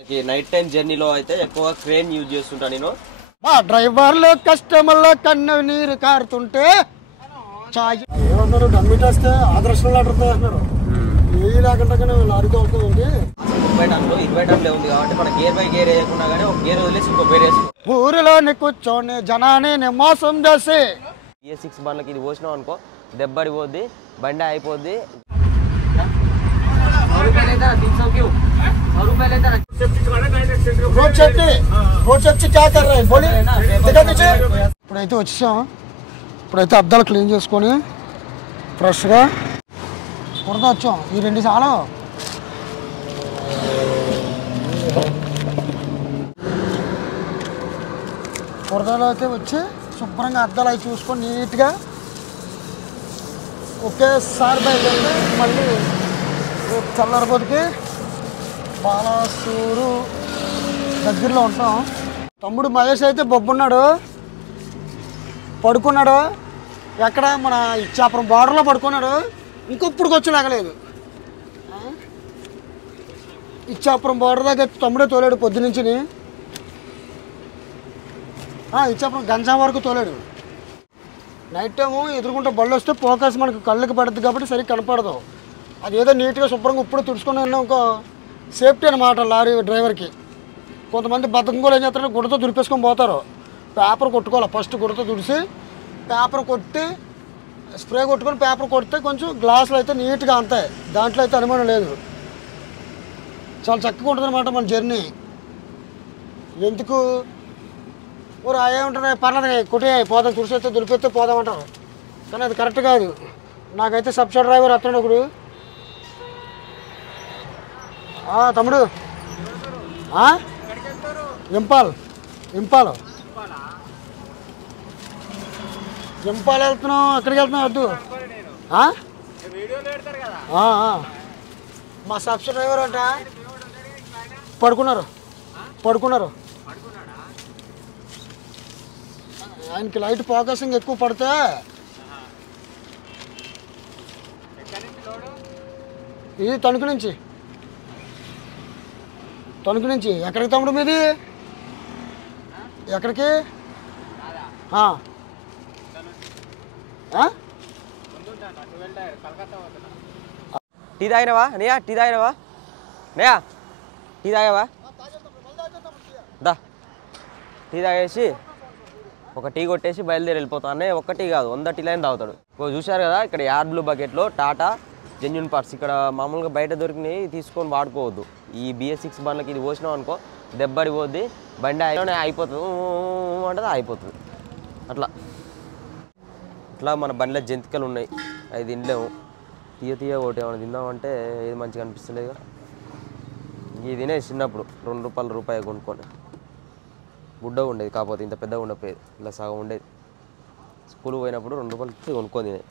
Night time జర్నీలో అయితే ఎక్కువ క్రేన్ యూజ్ చేస్తుంటా నేను. మా డ్రైవర్లు కస్టమర్ల కన్ను నీరు కారుతుంటే ఏమన్నారు గమ్మిటేస్తే ఆదర్శంలో అంటున్నారు ఏ లేకుండా లారీతో వస్తుంది. 20 టన్నులే ఉంది కాబట్టి మన గేర్ బై గేర్ వేయకుండా కానీ ఒక గేర్ వదిలేసి ఇంకో గేర్ వేసుకో. ఊరిలోని కూర్చొని జనాన్ని మోసం చేసి BS6 బండ్లకి ఇది పోసినాం అనుకో దెబ్బడి పోద్ది, బండి అయిపోద్ది. ఇప్పుడైతే వచ్చేసాం. ఇప్పుడైతే అద్దాలు క్లీన్ చేసుకొని ఫ్రెష్గా కురద వచ్చాం. ఈ 2 సార్లు కురదలో అయితే వచ్చి శుభ్రంగా అద్దాలు అవి చూసుకొని నీట్గా ఒకేసారి బయలుదేరి మళ్ళీ చల్లరబోతుకి బాలాసూరు దగ్గరలో ఉంటాం. తమ్ముడు మహేష్ అయితే బొబ్బున్నాడు, పడుకున్నాడు. ఎక్కడ మన ఇచ్చాపురం బార్డర్లో పడుకున్నాడు. ఇంకొప్పుడు వచ్చి లేగలేదు. ఇచ్చాపురం బార్డర్ దగ్గర తమ్ముడే తోలాడు పొద్దునుంచి. ఇచ్చాపురం గంజా వరకు తోలాడు. నైట్ టైము ఎదురుకుంటే బళ్ళు వస్తే ఫోకస్ మనకు కళ్ళకి పడుతుంది కాబట్టి సరిగ్గా కనపడదు. అది ఏదో నీట్గా శుభ్రంగా ఇప్పుడు తుడుచుకొని వెళ్ళినా ఇంకో సేఫ్టీ అనమాట లారీ డ్రైవర్కి. కొంతమంది బద్దకం కూడా ఏం చేస్తారంటే గుడ్డతో దుడిపేసుకొని పోతారు. పేపర్ కొట్టుకోవాలి ఫస్ట్, గుడ్డతో తుడిసి పేపర్ కొట్టి స్ప్రే కొట్టుకొని పేపర్ కొడితే కొంచెం గ్లాసులు అయితే నీట్గా అంతాయి. దాంట్లో అయితే అనుమానం లేదు. చాలా చక్కగా ఉంటుంది అనమాట మన జర్నీ. ఎందుకు ఊరు ఏముంటుంది పర్లేదు కొట్టే పోదాం, తుడిసేస్తే దులిపేస్తే పోదామంటారు. కానీ అది కరెక్ట్ కాదు. నాకైతే సబ్సిడీ డ్రైవర్ వస్తున్నాడు ఒకడు. తమ్ముడు ఇంపాల్ వెళ్తున్నాం. ఎక్కడికి వెళ్తున్నాం వద్దు. మా సబ్సిడీ డ్రైవర్ అంట పడుకున్నారు. ఆయనకి లైట్ ఫోకసింగ్ ఎక్కువ పడితే ఇది తణుకు నుంచి ఎక్కడికి తమ్ముడు మీది? ఎక్కడికి? టీ తాగినవా నయా? టీ తాగినవా నయా? టీ తాగావా? దా టీ తాగేసి ఒక టీ కొట్టేసి బయలుదేరి వెళ్ళిపోతా. అనే ఒక్క టీ కాదు 100 టీలైన తాగుతాడు. చూశారు కదా ఇక్కడ యార్డ్ బ్లూ బకెట్లో టాటా జెన్యూన్ పార్ట్స్ ఇక్కడ మామూలుగా బయట దొరికినవి తీసుకొని వాడుకోవద్దు. ఈ BS6 బండ్లకి ఇది పోసినాం అనుకో దెబ్బడి పోద్ది, బండి అయిపోతుంది అంటే అయిపోతుంది. అట్లా మన బండిలో జంతికలు ఉన్నాయి, అవి తినలేము. తీయ ఒకటి ఏమైనా తిందామంటే ఏది మంచిగా అనిపిస్తలేదు. ఇది తినే చిన్నప్పుడు ₹2 కొనుక్కొని బుడ్డగా ఉండేది, కాకపోతే ఇంత పెద్దగా ఉండకపోయేది, ఇలా సగం ఉండేది. స్కూల్కి పోయినప్పుడు ₹2 కొనుక్కొని తినేది.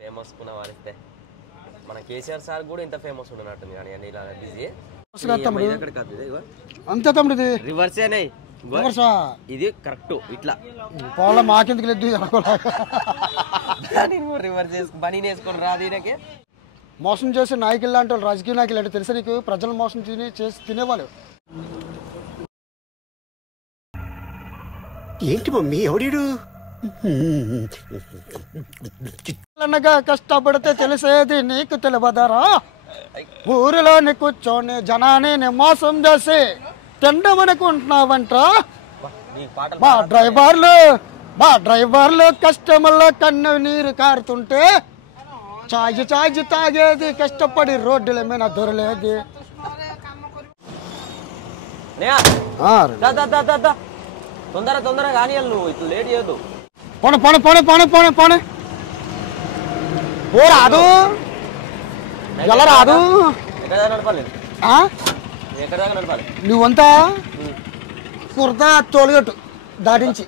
ఫేమస్ పునా వారిస్తే మన కేసీఆర్ సార్ కూడా ఇంత ఫేమస్ ఉండనట్టుంది. కానీ ఇలా బిజీ అంతే తమ్ముడు. ఇది రివర్సేనే, ఇది కరెక్ట్. ఇట్లా పోల మాకెందుకు లేదు రివర్స్ బనీ వేసుకొని రాదీనకే మోసం చేసే నాయకులు లాంటి వాళ్ళు, రాజకీయ నాయకులు అంటే తెలుసా నీకు? ప్రజలు మోసం చేసి తినేవాళ్ళు. ఏంటి మమ్మీ ఎవడీడు? కష్టపడితే తెలిసేది నీకు తెలియదరా. ఊరిలోని కూర్చొని జనాన్ని మోసం చేసి తిండమనుకుంటున్నావంట. మా డ్రైవర్లు కస్టమర్ల కన్ను నీరు కారుతుంటే చాయి తాగేది కష్టపడి రోడ్డుల మీద దొరలేది. తొందరగా కానీ నువ్వు ఇట్లా లేట్ చేయొద్దు. పోనీ ఓ రాదు ఎలా రాదు? నువ్వంతా కుర్దా తోలుగట్టు దాటించి.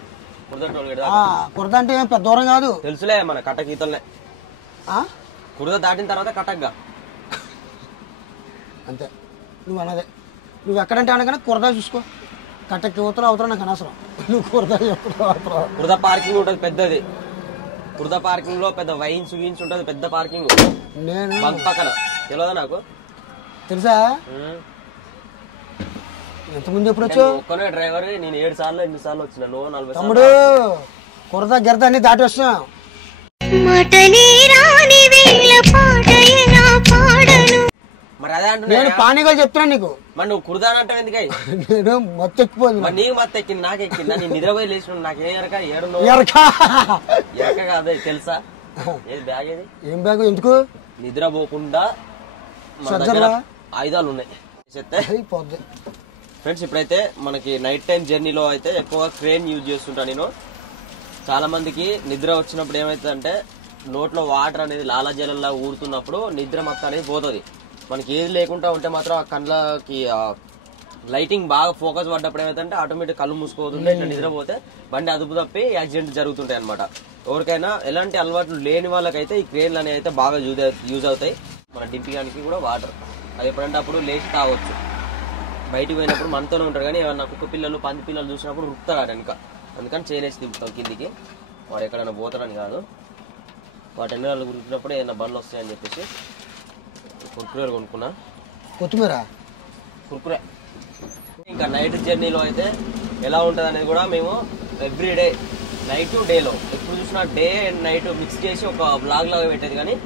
కుర్ద అంటే పెద్ద దూరం కాదు, తెలుసులే మన కట్టకి ఈతలనే. కుర్ద దాటిన తర్వాత కట్టగ్గా అంతే. నువ్వు అన్నదే. నువ్వు ఎక్కడంటే అనగానే కుర్దా చూసుకో. కట్టకి యువతలో అవుతారా నాకు అనవసరం. నువ్వు కుర్ద పార్కింగ్ ఉంటుంది పెద్దది. కుర్ద పార్కింగ్ లో పెద్ద వైన్స్ ఉంటుంది, పెద్ద పార్కింగ్. నేను పక్కన తెలియదా నాకు? తెలుసా? ఎంతమంది ఎప్పుడు వచ్చావు? ఒక్కనే డ్రైవర్, నేను 7 సార్లు 8 సార్లు వచ్చినా. నువ్వు 40 తమ్ముడు కొరత గిరత అన్ని దాటి వస్తున్నావు. మరి అదే అంటున్నా, నేను పానీగా చెప్తున్నాను నీకు. మరి నువ్వు కుర్దాని అంటావు ఎందుకై? నేను మత్తు ఎక్కిపోయింది. మరి నీకు మత్తు ఎక్కింది, నాకు ఎక్కిందా? నేను నిద్రపోయి లేచిన నాకేం ఎరక? ఎరక కాదు తెలుసా? ఏది బ్యాగ్? ఏది ఏం బ్యాగ్? ఎందుకు నిద్రపోకుండా ఆయుధాలు ఉన్నాయి. ఫ్రెండ్స్, ఇప్పుడైతే మనకి నైట్ టైం జర్నీలో అయితే ఎక్కువగా క్రేన్ యూజ్ చేస్తుంటా నేను. చాలా మందికి నిద్ర వచ్చినప్పుడు ఏమైతుందంటే నోట్లో వాటర్ అనేది లాలాజలంలా ఊరుతున్నప్పుడు నిద్ర మొత్తం అనేది పోతుంది. మనకి ఏది లేకుండా ఉంటే మాత్రం ఆ కళ్ళకి లైటింగ్ బాగా ఫోకస్ పడ్డప్పుడు ఏమైతే ఆటోమేటిక్ కళ్ళు మూసుకోతుంటే ఇట్లా నిద్రపోతే బండి అదుపు తప్పి యాక్సిడెంట్ జరుగుతుంటాయి అనమాట. ఎవరికైనా ఎలాంటి అలవాట్లు లేని వాళ్ళకైతే ఈ క్రేన్లు అనేవి అయితే బాగా యూజ్ అవుతాయి. మన డింపిగానికి కూడా వాటర్ అది ఎప్పుడంటే అప్పుడు లేచి తాగొచ్చు. బయటికి పోయినప్పుడు మనతోనే ఉంటారు, కానీ ఏమన్నా కుక్క పిల్లలు పంది పిల్లలు చూసినప్పుడు ఉరుకుతారు వెనక. అందుకని చేయలేసి దింపుతాం కిందికి. వాడు ఎక్కడైనా పోతారని కాదు, వాటి ఎన్ని వాళ్ళు ఉరికినప్పుడు ఏదైనా బండ్లు వస్తాయని చెప్పేసి కుర్కురేలు కొనుక్కున్నా. కొత్తిమీర కుర్కురే. ఇంకా నైట్ జర్నీలో అయితే ఎలా ఉంటుంది అనేది కూడా మేము ఎవ్రీడే నైట్ డేలో ఎప్పుడు చూసినా డే అండ్ నైట్ మిక్స్ చేసి ఒక బ్లాగ్ లాగా పెట్టేది. కానీ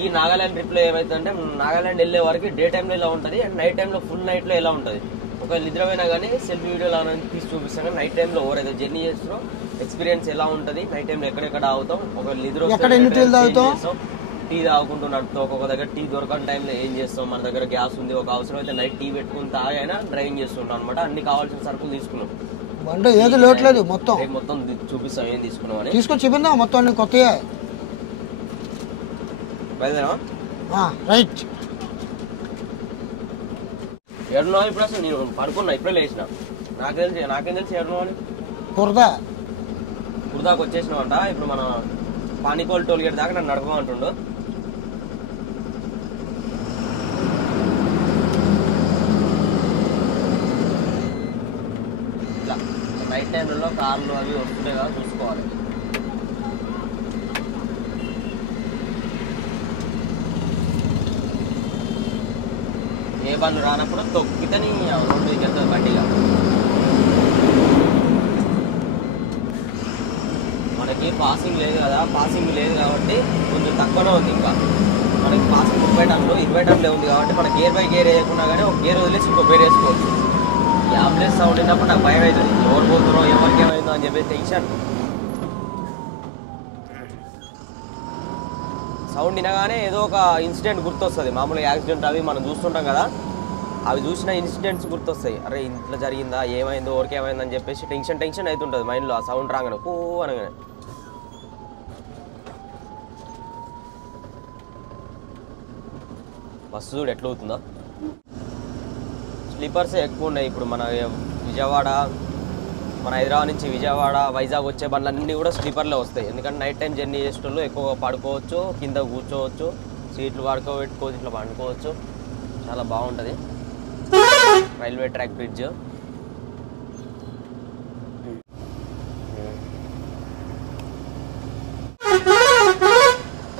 ఈ నాగాలాండ్ ట్రిప్లో ఏమవుతుందంటే నాగాలాండ్ వెళ్ళే వరకు డే టైంలో ఎలా ఉంటుంది అండ్ నైట్ టైంలో ఫుల్ నైట్లో ఎలా ఉంటుంది. ఒకవేళ నిద్రపోయినా కానీ సెల్ఫీ వీడియోలో తీసి చూపిస్తాం. కానీ నైట్ టైంలో ఎవరైతే జర్నీ చేస్తున్నారో ఎక్స్పీరియన్స్ ఎలా ఉంటుంది, నైట్ టైంలో ఎక్కడెక్కడ ఆగుతాం, ఒకవేళ నిద్ర టీ తాగుకుంటూ నడుపుతాం, ఒక్కొక్క దగ్గర టీ దొరకని టైంలో ఏం చేస్తాం, మన దగ్గర గ్యాస్ ఉంది, ఒక అవసరం అయితే నైట్ టీ పెట్టుకుని తాగైనా డ్రైవింగ్ చేస్తుంటాం అనమాట. అన్ని కావాల్సిన సరుకులు తీసుకున్నాం. ఏది లోట్లేదు, మొత్తం మొత్తం చూపిస్తాం ఏం తీసుకున్నాం అని. తీసుకొని చూపిందా మొత్తం అన్ని కొత్తగా. బయలుదేరా రైట్. ఏడున్నా ఇప్పుడు అసలు నేను పడుకున్నా, ఇప్పుడే లేచిన. నాకేం తెలిసి ఏడున్నా అని. కుర్దాకు వచ్చేసినావంట. ఇప్పుడు మన పానీకోల్ టోల్ గేట్ దాకా నన్ను నడపమంటుండు. ఇట్లా నైట్ టైంలలో కార్లు అవి వస్తుంటాయి కదా, చూసుకోవాలి. ఏ బండ్లు రానప్పుడు తొక్కితేని రోడ్డు మీదకి వెళ్తుంది బండిగా. మనకి పాసింగ్ లేదు కదా, పాసింగ్ లేదు కాబట్టి కొంచెం తక్కువనే ఉంది. ఇంకా మనకి పాసింగ్ 30 టన్నులు 20 టన్నులే ఉంది కాబట్టి మన గేర్ బై గేర్ వేయకుండా కానీ ఒక గేర్ వదిలేసి ఇంకో గేర్ వేసుకోవచ్చు. ఈ అంబులెన్స్ సౌండ్ అయినప్పుడు నాకు భయం అవుతుంది, ఎవరు పోతున్నారో ఎవరికి ఏమైందో అని చెప్పేసి టెన్షన్. సౌండ్ వినగానే ఏదో ఒక ఇన్సిడెంట్ గుర్తొస్తుంది. మామూలుగా యాక్సిడెంట్ అవి మనం చూస్తుంటాం కదా, అవి చూసిన ఇన్సిడెంట్స్ గుర్తొస్తాయి. అరే ఇంట్లో జరిగిందా, ఏమైందో, ఎవరికి ఏమైందని చెప్పేసి టెన్షన్ అవుతుంటుంది మైండ్లో ఆ సౌండ్ రాగానే కూ అనగానే. బస్సు చూడు ఎట్లా అవుతుందో. స్లీపర్సే ఎక్కువ ఉన్నాయి ఇప్పుడు. మన విజయవాడ, మన హైదరాబాద్ నుంచి విజయవాడ, వైజాగ్ వచ్చే బండ్లన్నీ కూడా స్లీపర్లే వస్తాయి. ఎందుకంటే నైట్ టైం జర్నీ చేసేటోళ్ళు ఎక్కువగా పడుకోవచ్చు, కింద కూర్చోవచ్చు, సీట్లు పడుకోబెట్టుకోవచ్చు, ఇట్లా పండుకోవచ్చు. చాలా బాగుంటుంది. రైల్వే ట్రాక్ బ్రిడ్జ్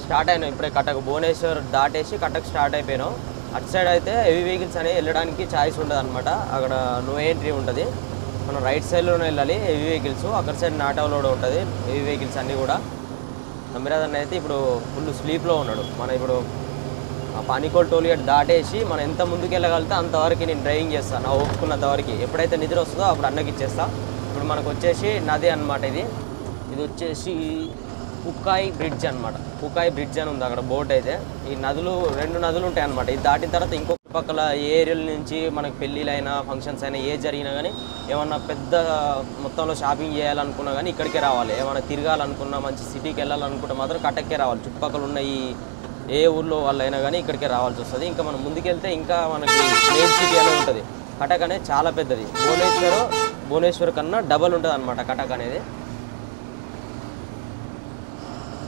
స్టార్ట్ అయినాం. ఇప్పుడే కటక్ భువనేశ్వర్ దాటేసి కటక్ స్టార్ట్ అయిపోయినాం. అటు సైడ్ అయితే హెవీ వెహికల్స్ అనేవి వెళ్ళడానికి ఛాయిస్ ఉంటుంది అనమాట. అక్కడ నో ఎంట్రీ ఉంటుంది. మనం రైట్ సైడ్లోనే వెళ్ళాలి హెవీ వెహికల్స్. అక్కడ సైడ్ నాట్ అలౌడ్ ఉంటుంది హెవీ వెహికల్స్ అన్నీ కూడా. నమ్మిరాదన్న అయితే ఇప్పుడు ఫుల్ స్లీప్లో ఉన్నాడు. మనం ఇప్పుడు పానీకోల్ టోల్ గేట్ దాటేసి మనం ఎంత ముందుకు వెళ్ళగలిగితే అంతవరకు నేను డ్రైవింగ్ చేస్తాను, నా ఒప్పుకున్నంతవరకు. ఎప్పుడైతే నిద్ర వస్తుందో అప్పుడు అన్నకి ఇచ్చేస్తా. ఇప్పుడు మనకు వచ్చేసి నది అనమాట. ఇది వచ్చేసి కుకాయి బ్రిడ్జ్ అనమాట. కుకాయి బ్రిడ్జ్ అని ఉంది అక్కడ బోట్ అయితే. ఈ నదులు 2 నదులు ఉంటాయి అనమాట. ఇది దాటిన తర్వాత ఇంకొక పక్కల ఏ ఏరియాల నుంచి మనకు పెళ్ళిళ్ళైనా ఫంక్షన్స్ అయినా ఏ జరిగినా కానీ, ఏమన్నా పెద్ద మొత్తంలో షాపింగ్ చేయాలనుకున్నా కానీ ఇక్కడికే రావాలి. ఏమైనా తిరగాలనుకున్నా, మంచి సిటీకి వెళ్ళాలనుకుంటే మాత్రం కటక్కే రావాలి. చుట్టుపక్కల ఉన్న ఈ ఏ ఊర్లో వాళ్ళైనా కానీ ఇక్కడికే రావాల్సి వస్తుంది. ఇంకా మనం ముందుకెళ్తే ఇంకా మనకి మెయిన్ సిటీ అనేది ఉంటుంది. కటక్ అనేది చాలా పెద్దది. భువనేశ్వర్ కన్నా డబల్ ఉంటుంది అనమాట కటక్ అనేది.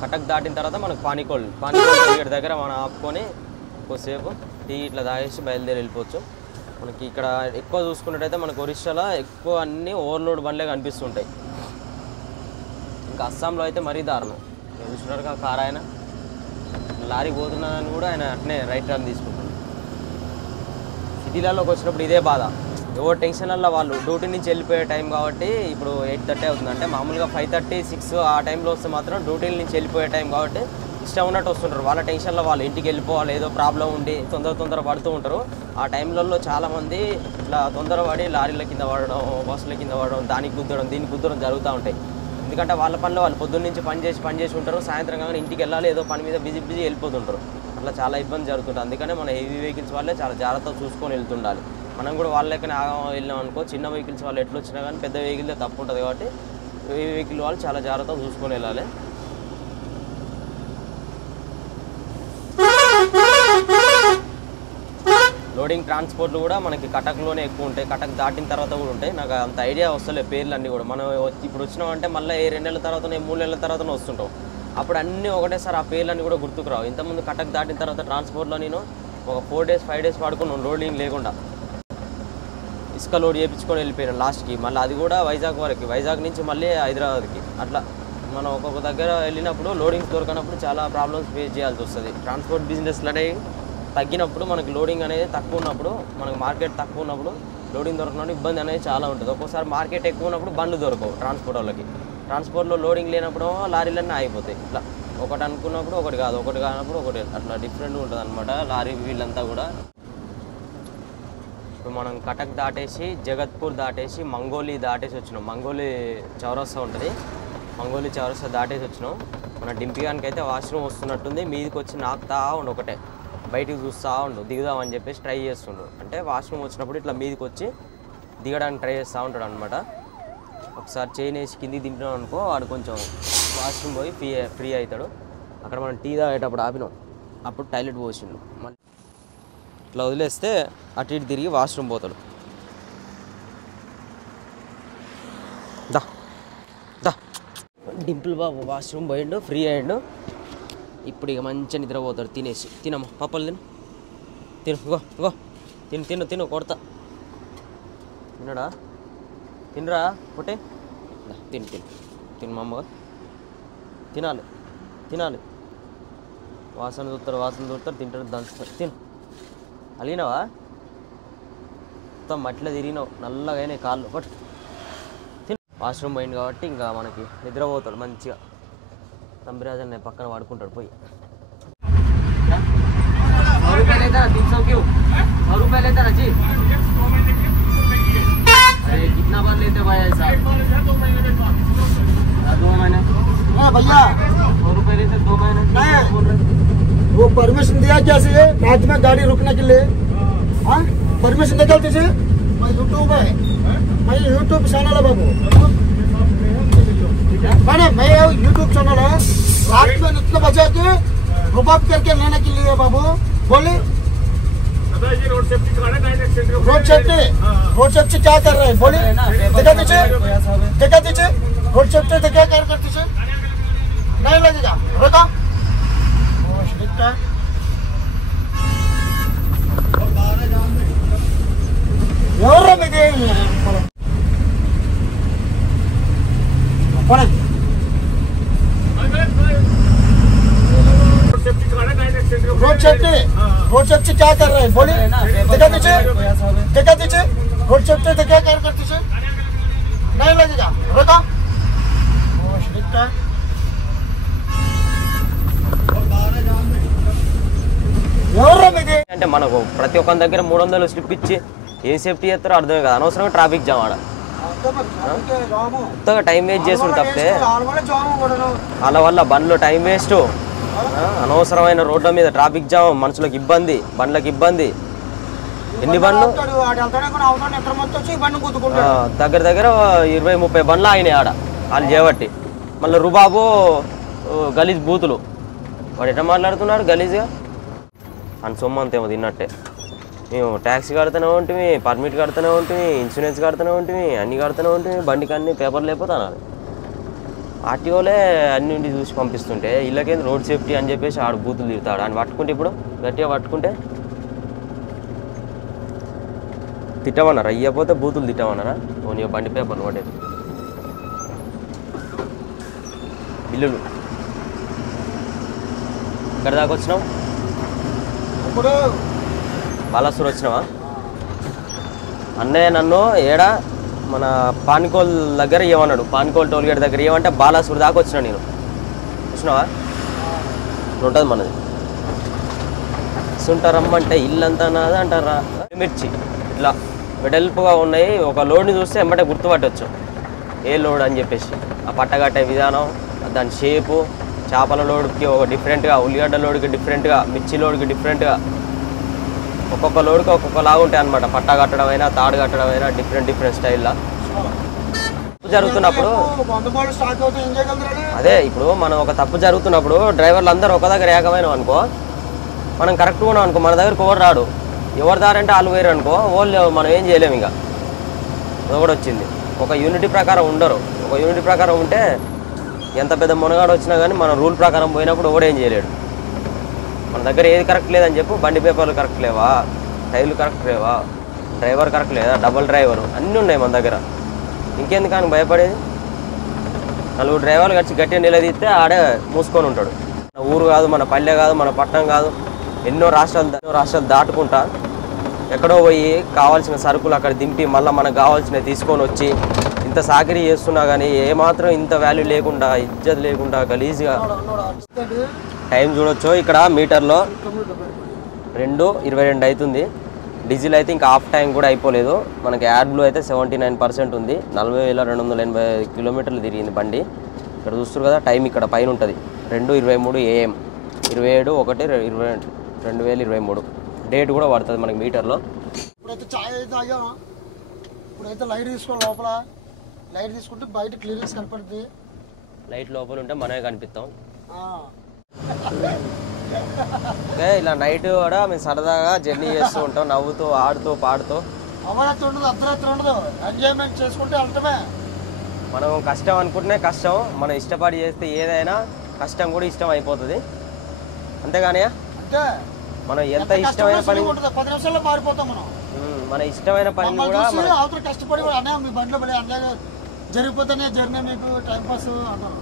కటక్ దాటిన తర్వాత మనకు పానీకోల్ గేట్ దగ్గర మనం ఆపుకొని కొద్దిసేపు టీ ఇట్లా తాగేసి బయలుదేరి వెళ్ళిపోవచ్చు. మనకి ఇక్కడ ఎక్కువ చూసుకున్నట్టయితే మనకు ఒరిస్సాలో ఎక్కువ అన్నీ ఓవర్లోడ్ బండ్లే కనిపిస్తుంటాయి. ఇంకా అస్సాంలో అయితే మరీ దారుణం. చూసినారుగా కార్ ఆయన లారీ పోతున్నానని కూడా ఆయన అట్నే రైట్ టర్న్ తీసుకుంటాడు. సిటీలలోకి వచ్చినప్పుడు ఇదే బాధ. ఎవరు టెన్షన్ వల్ల వాళ్ళు డ్యూటీ నుంచి వెళ్ళిపోయే టైం కాబట్టి ఇప్పుడు 8:30 అవుతుంది. అంటే మామూలుగా 5:30, 6 ఆ టైంలో వస్తే మాత్రం డ్యూటీల నుంచి వెళ్ళిపోయే టైం కాబట్టి ఇష్టం ఉన్నట్టు వస్తుంటారు. వాళ్ళ టెన్షన్లో వాళ్ళు ఇంటికి వెళ్ళిపోవాలి, ఏదో ప్రాబ్లం ఉండి తొందర పడుతూ ఉంటారు. ఆ టైంలలో చాలామంది ఇట్లా తొందరపడి లారీల కింద పడడం, బస్సుల కింద పడడం, దానికి గుద్దడం దీనికి గుద్దడం జరుగుతూ ఉంటాయి. ఎందుకంటే వాళ్ళ పనిలో వాళ్ళు పొద్దున్న నుంచి పని చేసి ఉంటారు. సాయంత్రం కానీ ఇంటికి వెళ్ళాలి, ఏదో పని మీద బిజీ వెళ్ళిపోతుంటారు. అట్లా చాలా ఇబ్బంది జరుగుతుంటుంది. అందుకనే మన హెవీ వెహికల్స్ వాళ్ళే చాలా జాగ్రత్తగా చూసుకొని వెళ్తుండాలి. మనం కూడా వాళ్ళ లెక్కనే వెళ్ళాం అనుకో, చిన్న వెహికల్స్ వాళ్ళు ఎట్లా వచ్చినా కానీ పెద్ద వెహికల్దే తప్పు ఉంటుంది కాబట్టి హెవీ వెహికల్ వాళ్ళు చాలా జాగ్రత్తగా చూసుకొని వెళ్ళాలి. లోడింగ్ ట్రాన్స్పోర్ట్లు కూడా మనకి కటక్లోనే ఎక్కువ ఉంటాయి. కటక్ దాటిన తర్వాత కూడా ఉంటాయి. నాకు అంత ఐడియా వస్తలే పేర్లు అన్నీ కూడా. మనం ఇప్పుడు వచ్చినామంటే మళ్ళీ 2 నెలల తర్వాతనే 3 నెలల తర్వాతనే వస్తుంటాం. అప్పుడు అన్నీ ఒకటేసారి ఆ పేర్లన్నీ కూడా గుర్తుకురావు. ఇంతకుముందు కటక్ దాటిన తర్వాత ట్రాన్స్పోర్ట్లో నేను ఒక 4 డేస్ 5 డేస్ పడుకున్నాను లోడింగ్ లేకుండా. ఇసుక లోడ్ చేయించుకొని వెళ్ళిపోయాను లాస్ట్కి. మళ్ళీ అది కూడా వైజాగ్ వరకు, వైజాగ్ నుంచి మళ్ళీ హైదరాబాద్కి. అట్లా మనం ఒక్కొక్క దగ్గర వెళ్ళినప్పుడు లోడింగ్స్ దొరకనప్పుడు చాలా ప్రాబ్లమ్స్ ఫేస్ చేయాల్సి వస్తుంది. ట్రాన్స్పోర్ట్ బిజినెస్లు అనేవి తగ్గినప్పుడు, మనకి లోడింగ్ అనేది తక్కువ ఉన్నప్పుడు, మనకి మార్కెట్ తక్కువ ఉన్నప్పుడు లోడింగ్ దొరకనప్పుడు ఇబ్బంది అనేది చాలా ఉంటుంది. ఒక్కోసారి మార్కెట్ ఎక్కువ ఉన్నప్పుడు బండ్లు దొరకవు ట్రాన్స్పోర్ట్ వాళ్ళకి. ట్రాన్స్పోర్ట్లో లోడింగ్ లేనప్పుడు లారీలన్నీ ఆగిపోతాయి. ఇట్లా ఒకటి అనుకున్నప్పుడు ఒకటి కాదు, ఒకటి కానప్పుడు ఒకటి, అట్లా డిఫరెంట్గా ఉంటుంది అనమాట లారీ వీళ్ళంతా కూడా. ఇప్పుడు మనం కటక్ దాటేసి జగత్పూర్ దాటేసి మంగోలి దాటేసి వచ్చినాం. మంగోలి చౌరస్తా ఉంటుంది, మంగోలి చౌరస్తా దాటేసి వచ్చినాం. మన డింపిగానికి అయితే వాష్రూమ్ వస్తున్నట్టుంది. మీదికి వచ్చి నాకుతా ఉండు, ఒకటే బయటికి చూస్తూ ఉండు, దిగుదామని చెప్పేసి ట్రై చేస్తుండు. అంటే వాష్రూమ్ వచ్చినప్పుడు ఇట్లా మీదికి వచ్చి దిగడానికి ట్రై చేస్తూ ఉంటాడు అనమాట. ఒకసారి చైన్ వేసి కిందికి దింపినాం అనుకో, వాడు కొంచెం వాష్రూమ్ పోయి ఫ్రీ అవుతాడు. అక్కడ మనం టీ తాగేటప్పుడు ఆపినాం, అప్పుడు టాయిలెట్ పోసిండు. మళ్ళీ ఇట్లా వదిలేస్తే అటు ఇటు తిరిగి వాష్రూమ్ పోతాడు. దా దా డింపుల్ బాబు వాష్రూమ్ పోయిండు, ఫ్రీ అయ్యిండు. ఇప్పుడు ఇక మంచిగా నిద్రపోతాడు తినేసి. తినమ్మా పప్పలు తిను గో గో తిను కొడతా. తినడా? తినరా పొట్టే? తిను మా అమ్మగా. తినాలి. వాసన చూస్తారు, తింటారు, దంచుతారు. తిను. అలిగినావా? మొత్తం మట్టిలో తిరిగినావు, నల్లగా అయినాయి కాళ్ళు. పట్టు తిను. వాష్రూమ్ పోయింది కాబట్టి ఇంకా మనకి నిద్రపోతాడు మంచిగా. తంబిరాజన్ నేను పక్కన వాడుకుంటాడు పోయి. 100 रुपये लेता ना, 300 क्यों? 100 रुपये लेता ना जी? अरे कितना बार लेते भाई ऐसा? 2 महीने। भैया 100 रुपये लेते 2 महीने बोल रहे। वो परमिशन दिया कैसे है रात में गाड़ी रुकने के लिए? हाँ परमिशन देगा तुझे? मैं यूट्यूब है, मैं यूट्यूब चैनल है बाबू। मैं यूट्यूब चैनल है। रात में इतना बजा के रुबाब करके लेने के लिए बाबू बोले। रोड सेफ्टी क्या कर रहे हैं बोले? देखा दीजिए रोड सेफ्टी तो क्या कर दीजिए, नहीं लगेगा रोका। ఎవరు మీది रोड सेफ्टी क्या कर रहे हैं बोलिए? दिखा दीजिए रोड सेफ्टी तो क्या कर दीजिए, नहीं लगेगा रोका। ఎవరు మీది అంటే మనకు ప్రతి ఒక్క దగ్గర 300 స్లిప్ ఇచ్చి ఏ సేఫ్టీ చేస్తారో అర్థమే కదా. అనవసరంగా ట్రాఫిక్ జామ్ ఆడ కొత్తగా టైం వేస్ట్ చేసుడు తప్పితే వాళ్ళ వల్ల బండ్లు టైం వేస్ట్, అనవసరమైన రోడ్ల మీద ట్రాఫిక్ జామ్, మనుషులకు ఇబ్బంది, బండ్లకు ఇబ్బంది. ఎన్ని బండ్లు దగ్గర 20-30 బండ్లు అయినాయి ఆడ వాళ్ళు చేయబట్టి. మళ్ళీ రుబాబు గలీజ్ బూతులు, వాడు ఎట్లా మాట్లాడుతున్నాడు గలీజ్గా. అని సొమ్ము అంతేమో తిన్నట్టే. మేము ట్యాక్సీ కడుతూనే ఉంటుంది, పర్మిట్ కడుతూనే ఉంటుంది, ఇన్సూరెన్స్ కడుతూనే ఉంటుంది, అన్నీ కడుతూనే ఉంటుంది. బండికి అన్ని పేపర్లు లేకపోతాను. ఆర్టీఓలే అన్నింటి చూసి పంపిస్తుంటే ఇళ్ళకేంది రోడ్ సేఫ్టీ అని చెప్పేసి ఆడు బూతులు తిడతాడు. అని పట్టుకుంటే ఇప్పుడు గట్టిగా పట్టుకుంటే తిట్టమన్నారా? ఇయ్యకపోతే బూతులు తిట్టమన్నారా? నీ బండి పేపర్లు పడేది బిల్లులు. ఇక్కడ దాకా వచ్చినావు, ఇప్పుడు బాలాసూర్ వచ్చినావా? అన్నయ్య నన్ను ఏడా మన పాన్కోల్ దగ్గర ఏమన్నాడు, పాన్కోల్ టోల్గేట్ దగ్గర ఏమంటే బాలాసూర్ దాకా వచ్చినా నేను. చూసినావా ఉంటుంది మనది. సుంటారమ్మంటే ఇల్లంతా నాది అంటారా. మిర్చి ఇట్లా వెడల్పుగా ఉన్నాయి. ఒక లోడ్ని చూస్తే వెంబడే గుర్తుపట్టవచ్చు ఏ లోడ్ అని చెప్పేసి. ఆ పట్టగట్టే విధానం, దాని షేపు, చేపల లోడ్కి ఒక డిఫరెంట్గా, ఉల్లిగడ్డ లోడ్కి డిఫరెంట్గా, మిర్చి లోడ్కి డిఫరెంట్గా, ఒక్కొక్క లోడ్కి ఒక్కొక్కలాగా ఉంటాయి అనమాట. పట్ట కట్టడం అయినా, తాడు కట్టడం అయినా డిఫరెంట్ స్టైల్లో జరుగుతున్నప్పుడు. అదే ఇప్పుడు మనం ఒక తప్పు జరుగుతున్నప్పుడు డ్రైవర్లు అందరూ ఒక దగ్గర ఏకమైన అనుకో, మనం కరెక్ట్గా ఉన్నాం అనుకో, మన దగ్గరకు ఎవరు రాడు. ఎవరు దారంటే వాళ్ళు వేరు అనుకో, వాళ్ళు మనం ఏం చేయలేము. ఇంకా అదొకటి వచ్చింది. ఒక యూనిటీ ప్రకారం ఉండరు. ఒక యూనిటీ ప్రకారం ఉంటే ఎంత పెద్ద మునగాడు వచ్చినా కానీ మన రూల్ ప్రకారం పోయినప్పుడు ఎవడేం చేయలేడు. మన దగ్గర ఏది కరెక్ట్ లేదని చెప్పు, బండి పేపర్లు కరెక్ట్ లేవా, టైర్లు కరెక్ట్ లేవా, డ్రైవర్ కరెక్ట్ లేదా, డబుల్ డ్రైవరు అన్నీ ఉన్నాయి మన దగ్గర. ఇంకెందుకని భయపడేది? 4 డ్రైవర్లు కలిసి గట్టిగా నిలదీస్తే ఆడే మూసుకొని ఉంటాడు. మన ఊరు కాదు, మన పల్లె కాదు, మన పట్టణం కాదు, ఎన్నో రాష్ట్రాలు దాటుకుంటా ఎక్కడో పోయి కావాల్సిన సరుకులు అక్కడ దింపి మళ్ళీ మనకు కావాల్సినవి తీసుకొని వచ్చి ఇంత సాకిరీ చేస్తున్నా కానీ ఏమాత్రం ఇంత వాల్యూ లేకుండా, ఇజ్జత్ లేకుండా గలీజ్గా. టైం చూడొచ్చు ఇక్కడ మీటర్లో 2:22 అవుతుంది. డీజిల్ అయితే ఇంకా హాఫ్ ట్యాంక్ కూడా అయిపోలేదు. మనకి యాడ్ బ్లూ అయితే 79% ఉంది. 40,280 కిలోమీటర్లు తిరిగింది బండి. ఇక్కడ చూస్తారు కదా టైం, ఇక్కడ పైన ఉంటుంది 2:23 AM, 27/1/2023 డేట్ కూడా పడుతుంది మనకి మీటర్లో. ఇప్పుడైతే చాయ్ అయితే తాగాం. ఇప్పుడైతే లైట్ తీసుకోవాలి. లోపల లైట్ తీసుకుంటే బయట క్లియరెన్స్ కనపడుతుంది. లైట్ లోపల ఉంటే మనమే కనిపిస్తాం. ఓకే, ఇలా నైట్ కూడా మేము సరదాగా జర్నీ చేస్తూ ఉంటాం, నవ్వుతూ ఆడుతూ పాడుతూ. అమరాత్రి ఉండదు, అర్ధరాత్రి ఉండదు, ఎంజాయ్మెంట్ చేసుకుంటే వెళ్తామే. మనం కష్టం అనుకుంటేనే కష్టం, మనం ఇష్టపడి చేస్తే ఏదైనా కష్టం కూడా ఇష్టం అయిపోతుంది. అంతేగాని అంటే మనం ఎంత ఇష్టమైన పని 10 నిమిషాల్లో మారిపోతాం. మన ఇష్టమైన పని కూడా అవతల కష్టపడి అనే మీ బండిలో పడి అందాక జరిగిపోతేనే జర్నీ మీకు టైం పాస్ అంటారు.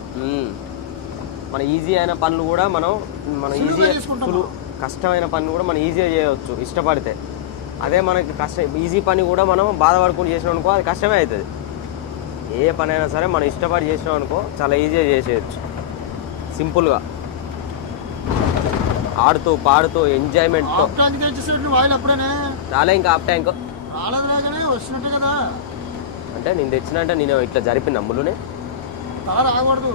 మన ఈజీ అయిన పనులు కూడా మనం ఈజీ కష్టమైన పని కూడా మనం ఈజీగా చేయవచ్చు ఇష్టపడితే. అదే మనకి ఈజీ పని కూడా మనం బాధపడుకుని చేసినాం అనుకో, అది కష్టమే అవుతుంది. ఏ పని అయినా సరే మనం ఇష్టపడి చేసినాం అనుకో చాలా ఈజీగా చేసేయచ్చు, సింపుల్గా ఆడుతూ పాడుతూ ఎంజాయ్మెంట్తో. రాలే ఇంకా హాఫ్ ట్యాంక్ వస్తున్నట్టు కదా. అంటే నేను తెచ్చిన అంటే నేను ఇట్లా జరిపిన అమ్ములునే రాకూడదు.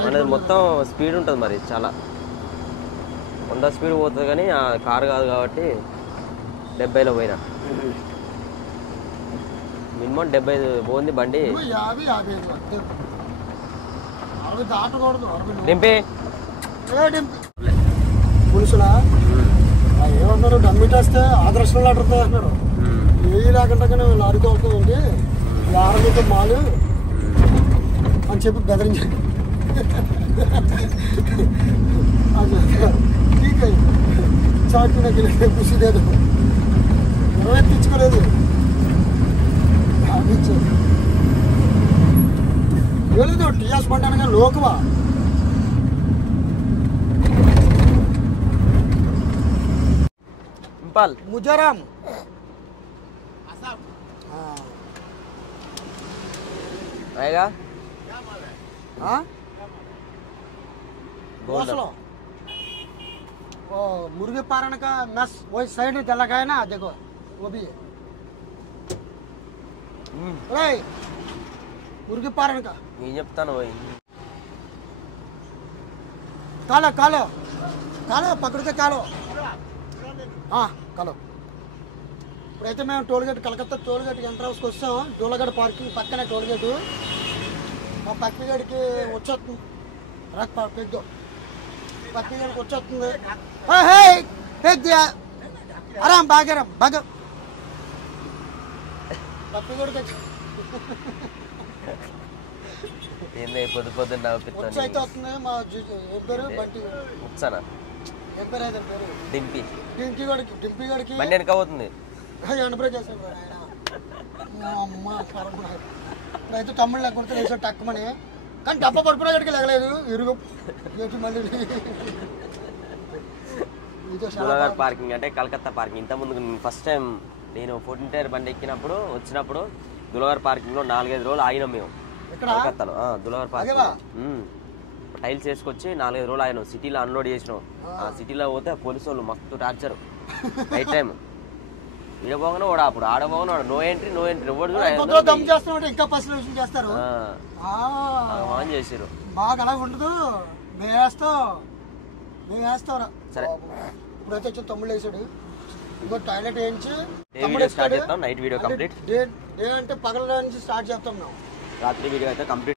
అనేది మొత్తం స్పీడ్ ఉంటుంది మరి, చాలా 100 స్పీడ్ పోతుంది. కానీ ఆ కారు కాదు కాబట్టి 70లో పోయినా. మినిమం 70 పోయింది బండి. డింపి పులుసులా ఏమన్నారు, డమ్మిటేస్తే ఆదర్శంలో అడుగుతున్నారు. ఏ లేకుండా లారీతో అవుతుందండి 50 మీటర్ మాలు అని చెప్పి బెదిరించాడు. చాటున కుసిదేదు 20 తెచ్చుకోలేదు. లేదు టీఎస్ పంటాను లోకవా. ఇంపాల్ ముజరాం आएगा मुर्गी पालन का नस वही साइड में लगा है ना, देखो वो भी है। मुर्गी पालन का ये చెప్తాను भाई कालो कालो कालो पकड़ के कालो कालो। इपड़े मैं toll gate Calcutta toll gate enter house वस्ता डोलागढ़ पार्किंग पक्कने टोल गेट पक्की गेट की वा पक्की गेट वा आराम बागेरा बाग पक्की गेट ఏందే పొద్దు పొద్దున్న నవ్వుపిస్తాను. అయితే వస్తుంది మా పేరు బంటి ఉత్సాన ఏం పేరు అయితే పేరు డింపి డింపి గడికి బండి వెనక పోతుంది. హ్యాండ్ బ్రేక్ చేశాను అమ్మ అయితే తమ్ముళ్ళు లేకుంటే వేసాడు టక్కుమని. కానీ డబ్బా పడుకునే గడికి లేగలేదు ఇరుగు మళ్ళీ దులగర్ పార్కింగ్ అంటే కలకత్తా పార్కింగ్. ఇంతకుముందు ఫస్ట్ టైం నేను 14 టైర్ బండి ఎక్కినప్పుడు వచ్చినప్పుడు దులగర్ పార్కింగ్లో 4-5 రోజులు ఆగినాం మేము కలకత్తాలో. దులగర్ పార్కింగ్ టైల్స్ వేసుకొచ్చి 4-5 రోజులు ఆగినాం. సిటీలో అన్లోడ్ చేసినాం. ఆ సిటీలో పోతే పోలీసు వాళ్ళు మస్తు టార్చర్ నైట్ టైం. ఈడ పోగానే వాడు అప్పుడు ఆడపోగానే వాడు నో ఎంట్రీ ఎవరు చేసారు బాగా అలా ఉండదు. మేము వేస్తారా సరే. ఇప్పుడైతే వచ్చి తమ్ముడు వేసాడు. ఇంకో టాయిలెట్ వేయించి స్టార్ట్ చేస్తాం. Night video complete. డే అంటే పగల నుంచి స్టార్ట్ చేస్తాం మేము. రాత్రి వీడియో అయితే కంప్లీట్.